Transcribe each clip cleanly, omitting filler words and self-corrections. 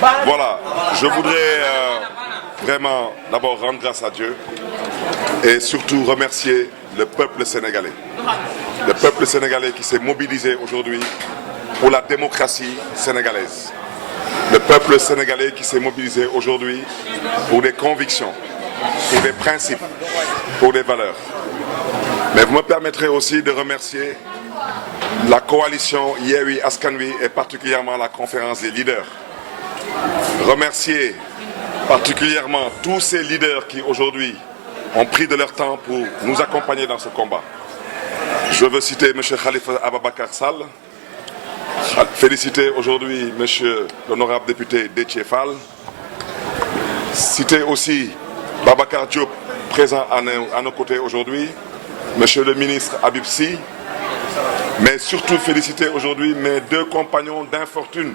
Voilà, je voudrais vraiment d'abord rendre grâce à Dieu et surtout remercier le peuple sénégalais. Le peuple sénégalais qui s'est mobilisé aujourd'hui pour la démocratie sénégalaise. Le peuple sénégalais qui s'est mobilisé aujourd'hui pour des convictions, pour des principes, pour des valeurs. Mais vous me permettrez aussi de remercier la coalition Yewwi Askan Wi et particulièrement la conférence des leaders. Remercier particulièrement tous ces leaders qui aujourd'hui ont pris de leur temps pour nous accompagner dans ce combat. Je veux citer M. Khalifa Ababacar Sall, féliciter aujourd'hui M. l'honorable député Déthié Fall, citer aussi Babacar Diop, présent à nos côtés aujourd'hui, M. le ministre Habib Sy, mais surtout féliciter aujourd'hui mes deux compagnons d'infortune,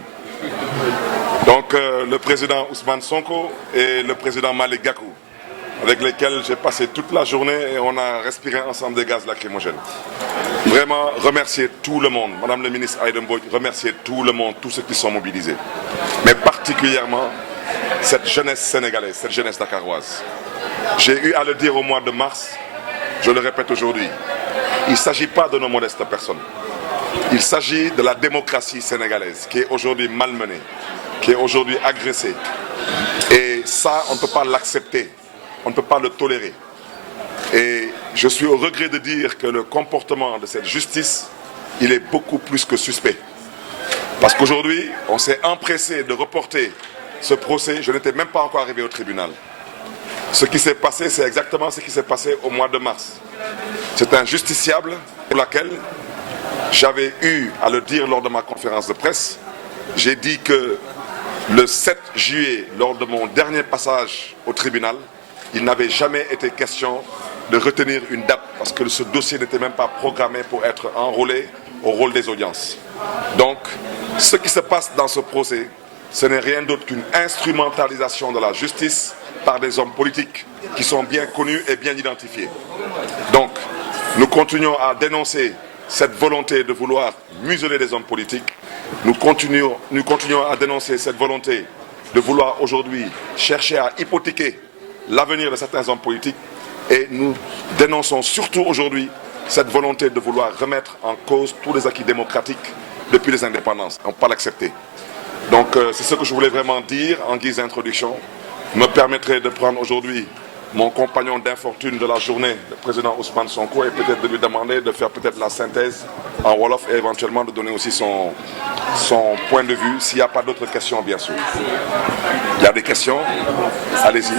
donc le président Ousmane Sonko et le président Malick Gakou, avec lesquels j'ai passé toute la journée et on a respiré ensemble des gaz lacrymogènes. Vraiment remercier tout le monde, Madame le ministre Aïda Mbodj, remercier tout le monde, tous ceux qui sont mobilisés, mais particulièrement cette jeunesse sénégalaise, cette jeunesse dakaroise. J'ai eu à le dire au mois de mars, je le répète aujourd'hui, il ne s'agit pas de nos modestes personnes. Il s'agit de la démocratie sénégalaise qui est aujourd'hui malmenée, qui est aujourd'hui agressée. Et ça, on ne peut pas l'accepter, on ne peut pas le tolérer. Et je suis au regret de dire que le comportement de cette justice, il est beaucoup plus que suspect. Parce qu'aujourd'hui, on s'est empressé de reporter ce procès, je n'étais même pas encore arrivé au tribunal. Ce qui s'est passé, c'est exactement ce qui s'est passé au mois de mars. C'est un justiciable pour laquelle j'avais eu à le dire lors de ma conférence de presse. J'ai dit que le 7 juillet, lors de mon dernier passage au tribunal, il n'avait jamais été question de retenir une date parce que ce dossier n'était même pas programmé pour être enrôlé au rôle des audiences. Donc, ce qui se passe dans ce procès, ce n'est rien d'autre qu'une instrumentalisation de la justice par des hommes politiques qui sont bien connus et bien identifiés. Donc, nous continuons à dénoncer cette volonté de vouloir museler des hommes politiques. Nous continuons à dénoncer cette volonté de vouloir aujourd'hui chercher à hypothéquer l'avenir de certains hommes politiques. Et nous dénonçons surtout aujourd'hui cette volonté de vouloir remettre en cause tous les acquis démocratiques depuis les indépendances. On ne peut pas l'accepter. Donc c'est ce que je voulais vraiment dire en guise d'introduction. Me permettrait de prendre aujourd'hui mon compagnon d'infortune de la journée, le président Ousmane Sonko, et peut-être de lui demander de faire peut-être la synthèse en Wolof et éventuellement de donner aussi son point de vue, s'il n'y a pas d'autres questions, bien sûr. Il y a des questions? Allez-y.